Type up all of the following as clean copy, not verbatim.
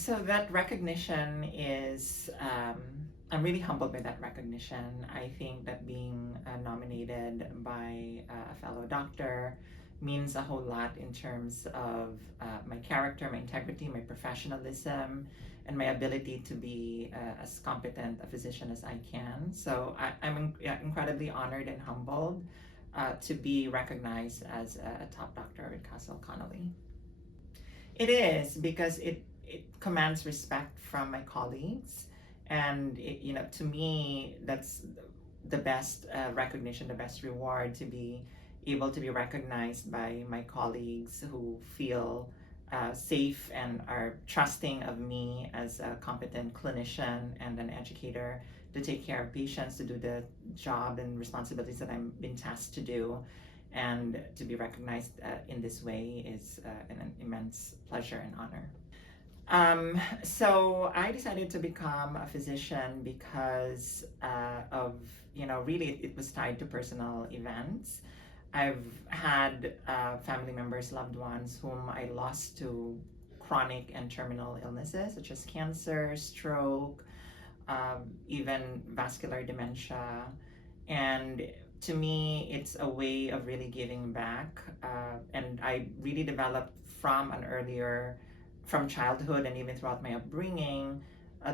So that recognition is, I'm really humbled by that recognition. I think that being nominated by a fellow doctor means a whole lot in terms of my character, my integrity, my professionalism, and my ability to be as competent a physician as I can. So I'm incredibly honored and humbled to be recognized as a top doctor at Castle Connolly. It is because it commands respect from my colleagues, and to me that's the best recognition, the best reward, to be able to be recognized by my colleagues who feel safe and are trusting of me as a competent clinician and an educator to take care of patients, to do the job and responsibilities that I'm been tasked to do. And to be recognized in this way is an immense pleasure and honor. So I decided to become a physician because of, really it was tied to personal events. I've had family members, loved ones whom I lost to chronic and terminal illnesses such as cancer, stroke, even vascular dementia. And to me, it's a way of really giving back. And I really developed from childhood and even throughout my upbringing,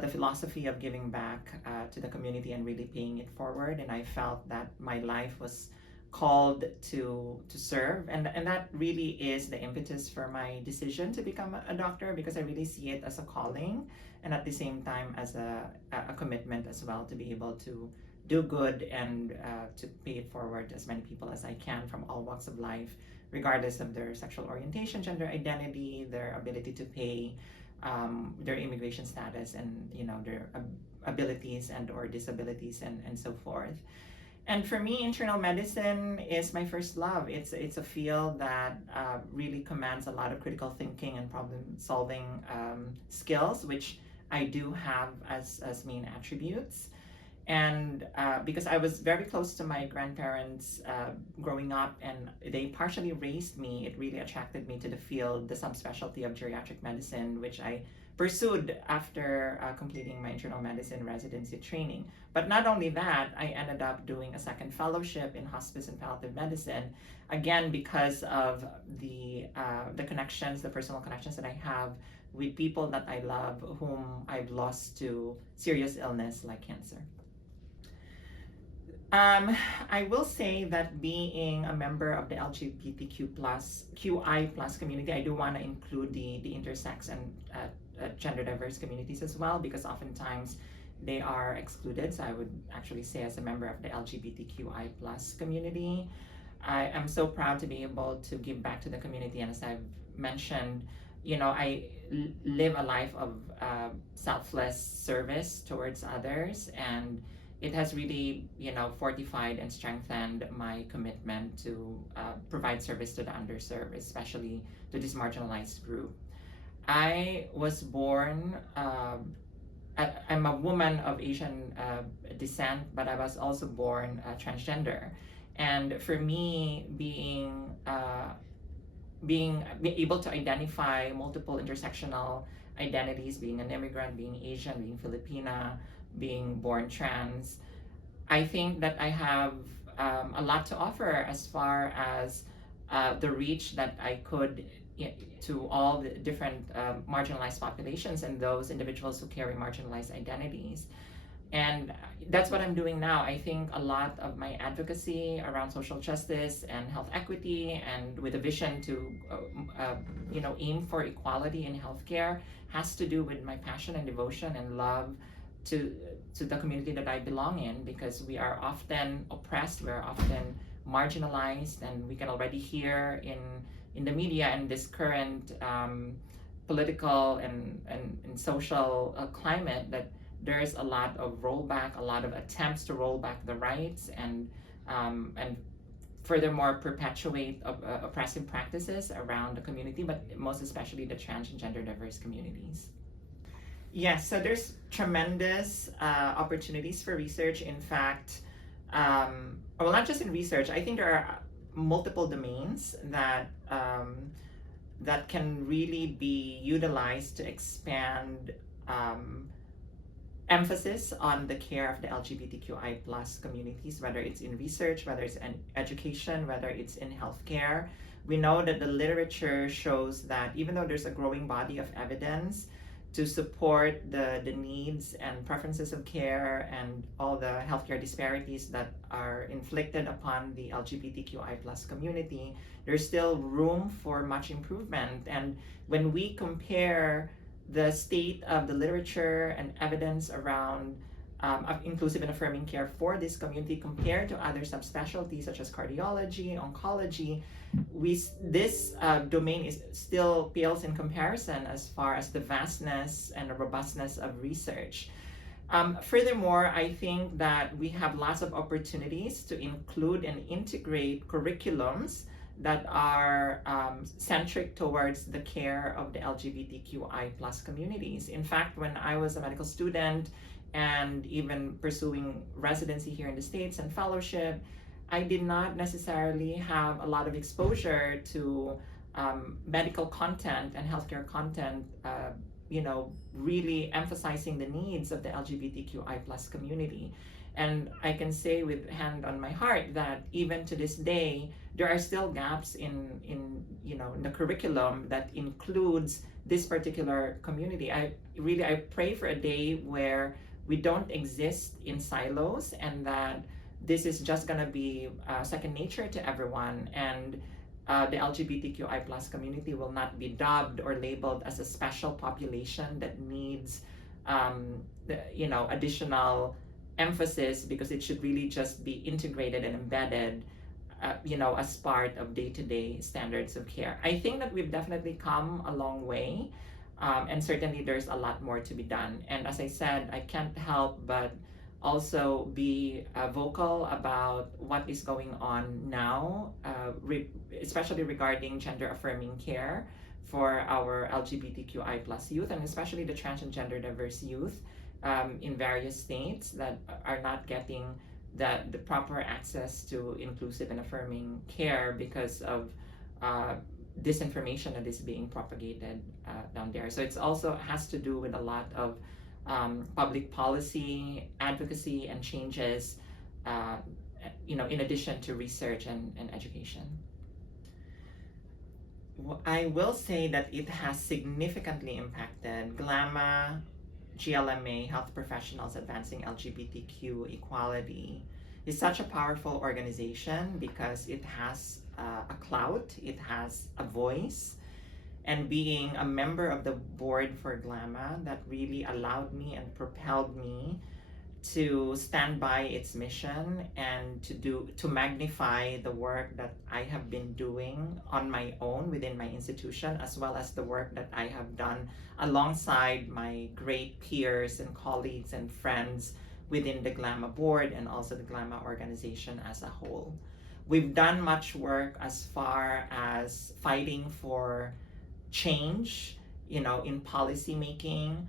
the philosophy of giving back to the community and really paying it forward. And I felt that my life was called to serve, and that really is the impetus for my decision to become a doctor, because I really see it as a calling and at the same time as a commitment as well, to be able to do good and to pay it forward to as many people as I can from all walks of life, regardless of their sexual orientation, gender identity, their ability to pay, their immigration status, and their abilities and or disabilities, and so forth. And for me, internal medicine is my first love. It's a field that really commands a lot of critical thinking and problem solving skills, which I do have as main attributes. And because I was very close to my grandparents growing up, and they partially raised me, it really attracted me to the field, the subspecialty of geriatric medicine, which I pursued after completing my internal medicine residency training. But not only that, I ended up doing a second fellowship in hospice and palliative medicine, again because of the connections, the personal connections that I have with people that I love, whom I've lost to serious illness like cancer. I will say that being a member of the LGBTQ plus QI plus community, I do want to include the intersex and gender diverse communities as well, because oftentimes they are excluded. So I would actually say, as a member of the LGBTQI plus community, I am so proud to be able to give back to the community. And as I've mentioned, I live a life of selfless service towards others, and it has really, fortified and strengthened my commitment to provide service to the underserved, especially to this marginalized group. I was born, I'm a woman of Asian descent, but I was also born transgender. And for me, being able to identify multiple intersectional identities, being an immigrant, being Asian, being Filipina, being born trans, I think that I have a lot to offer as far as the reach that I could to all the different marginalized populations and those individuals who carry marginalized identities. And that's what I'm doing now. I think a lot of my advocacy around social justice and health equity, and with a vision to aim for equality in healthcare, has to do with my passion and devotion and love to the community that I belong in, because we are often oppressed, we're often marginalized, and we can already hear in the media and this current political and social climate that there's a lot of rollback, a lot of attempts to roll back the rights, and furthermore perpetuate oppressive practices around the community, but most especially the trans and gender diverse communities. Yes, so there's tremendous opportunities for research. In fact, well, not just in research, I think there are multiple domains that that can really be utilized to expand um, emphasis on the care of the LGBTQI plus communities, whether it's in research, whether it's in education, whether it's in healthcare. We know that the literature shows that even though there's a growing body of evidence to support the needs and preferences of care and all the healthcare disparities that are inflicted upon the LGBTQI plus community, there's still room for much improvement. And when we compare the state of the literature and evidence around of inclusive and affirming care for this community compared to other subspecialties such as cardiology, oncology, this domain is still pales in comparison as far as the vastness and the robustness of research. Furthermore, I think that we have lots of opportunities to include and integrate curriculums that are centric towards the care of the LGBTQI plus communities. In fact, when I was a medical student and even pursuing residency here in the States and fellowship, I did not necessarily have a lot of exposure to medical content and healthcare content, really emphasizing the needs of the LGBTQI plus community. And I can say with hand on my heart that even to this day, there are still gaps in the curriculum that includes this particular community. I pray for a day where we don't exist in silos and that this is just gonna be second nature to everyone, and the LGBTQI plus community will not be dubbed or labeled as a special population that needs additional emphasis, because it should really just be integrated and embedded as part of day-to-day standards of care. I think that we've definitely come a long way, and certainly there's a lot more to be done. And as I said, I can't help but also be vocal about what is going on now, especially regarding gender-affirming care for our LGBTQI plus youth, and especially the trans and gender diverse youth in various states that are not getting the proper access to inclusive and affirming care because of disinformation that is being propagated down there. So it's also has to do with a lot of public policy, advocacy, and changes, in addition to research and education. I will say that it has significantly impacted GLMA, Health Professionals Advancing LGBTQ Equality, is such a powerful organization because it has a clout, it has a voice, and being a member of the board for GLMA, that really allowed me and propelled me to stand by its mission and to magnify the work that I have been doing on my own within my institution, as well as the work that I have done alongside my great peers and colleagues and friends within the GLMA board and also the GLMA organization as a whole. We've done much work as far as fighting for change, in policy making,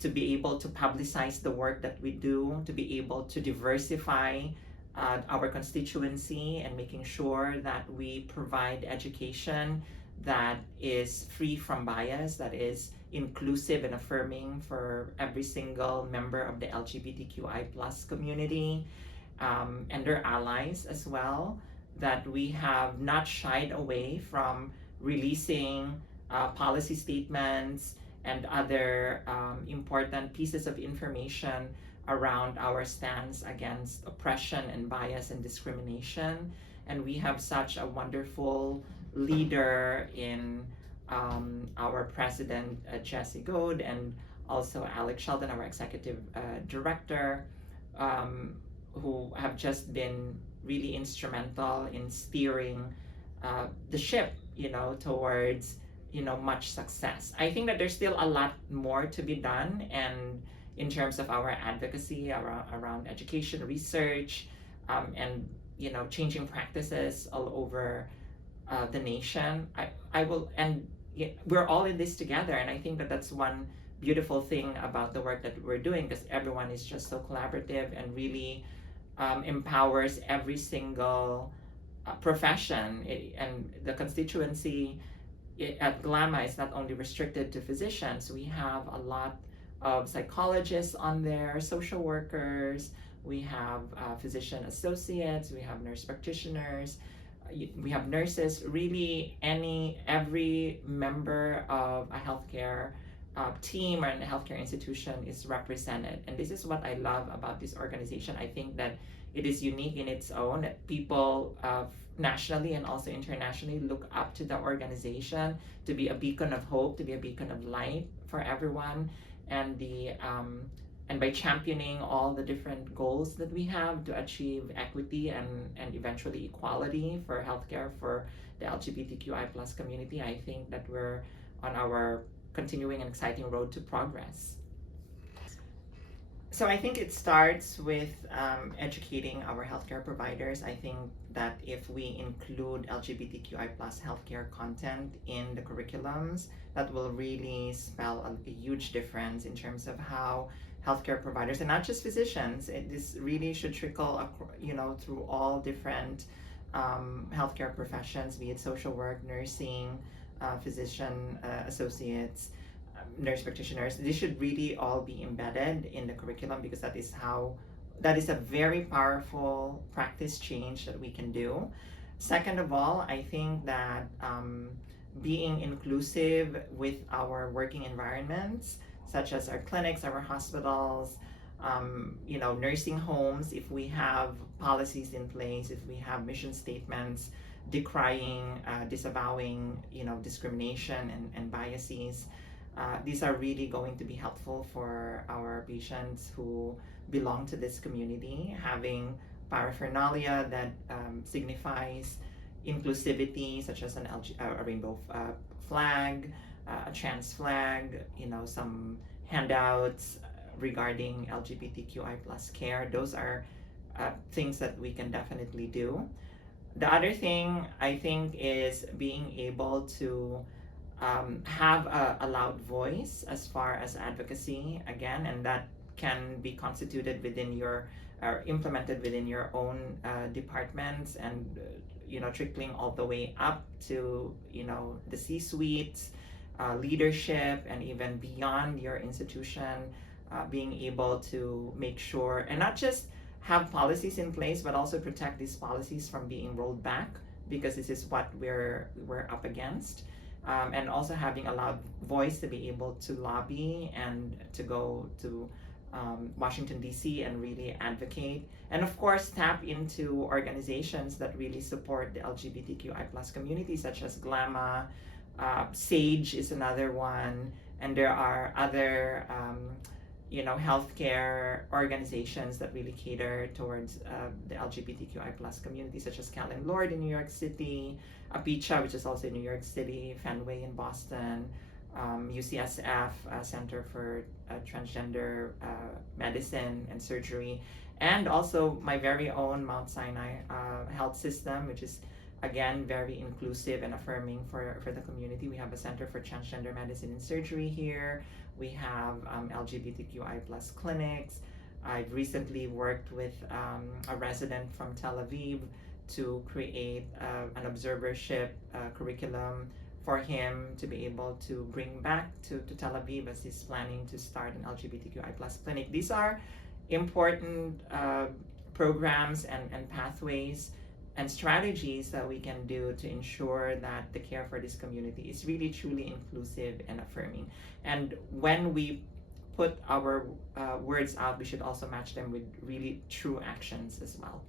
to be able to publicize the work that we do, to be able to diversify our constituency, and making sure that we provide education that is free from bias, that is inclusive and affirming for every single member of the LGBTQI plus community and their allies as well, that we have not shied away from releasing policy statements and other important pieces of information around our stance against oppression and bias and discrimination. And we have such a wonderful leader in our president, Jesse Goad, and also Alex Sheldon, our executive director, who have just been really instrumental in steering the ship, towards much success. I think that there's still a lot more to be done, and in terms of our advocacy around education, research, and changing practices all over the nation. We're all in this together, and I think that that's one beautiful thing about the work that we're doing, because everyone is just so collaborative and really empowers every single profession, and the constituency at GLMA, it's not only restricted to physicians. We have a lot of psychologists on there, social workers, we have physician associates, we have nurse practitioners, we have nurses. Really, every member of a healthcare team or a healthcare institution is represented, and this is what I love about this organization. I think that it is unique in its own, that people nationally and also internationally look up to the organization to be a beacon of hope, to be a beacon of light for everyone, and and by championing all the different goals that we have to achieve equity and eventually equality for healthcare for the LGBTQI plus community, I think that we're on our continuing and exciting road to progress. So I think it starts with educating our healthcare providers. I think that if we include LGBTQI plus healthcare content in the curriculums, that will really spell a huge difference in terms of how healthcare providers, and not just physicians, this really should trickle, through all different healthcare professions, be it social work, nursing, physician associates, nurse practitioners. This should really all be embedded in the curriculum, because that is a very powerful practice change that we can do. Second of all, I think that being inclusive with our working environments, such as our clinics, our hospitals, nursing homes, if we have policies in place, if we have mission statements decrying, disavowing, discrimination and biases, these are really going to be helpful for our patients who belong to this community. Having paraphernalia that signifies inclusivity, such as a rainbow flag, a trans flag, some handouts regarding LGBTQI plus care. Those are things that we can definitely do. The other thing I think is being able to have a loud voice as far as advocacy, again, and that can be constituted within your, or implemented within your own departments, and trickling all the way up to the C-suites, leadership, and even beyond your institution, being able to make sure and not just have policies in place, but also protect these policies from being rolled back, because this is what we're up against. And also having a loud voice to be able to lobby and to go to Washington, D.C. and really advocate. And of course, tap into organizations that really support the LGBTQI plus community, such as GLMA, SAGE is another one, and there are other healthcare organizations that really cater towards the LGBTQI plus community, such as Cal and Lord in New York City, APICHA, which is also in New York City, Fenway in Boston, UCSF, Center for Transgender Medicine and Surgery, and also my very own Mount Sinai Health System, which is again very inclusive and affirming for the community. We have a Center for Transgender Medicine and Surgery here. We have LGBTQI plus clinics. I've recently worked with a resident from Tel Aviv to create an observership curriculum for him to be able to bring back to Tel Aviv, as he's planning to start an LGBTQI plus clinic. These are important programs and pathways and strategies that we can do to ensure that the care for this community is really truly inclusive and affirming. And when we put our words out, we should also match them with really true actions as well.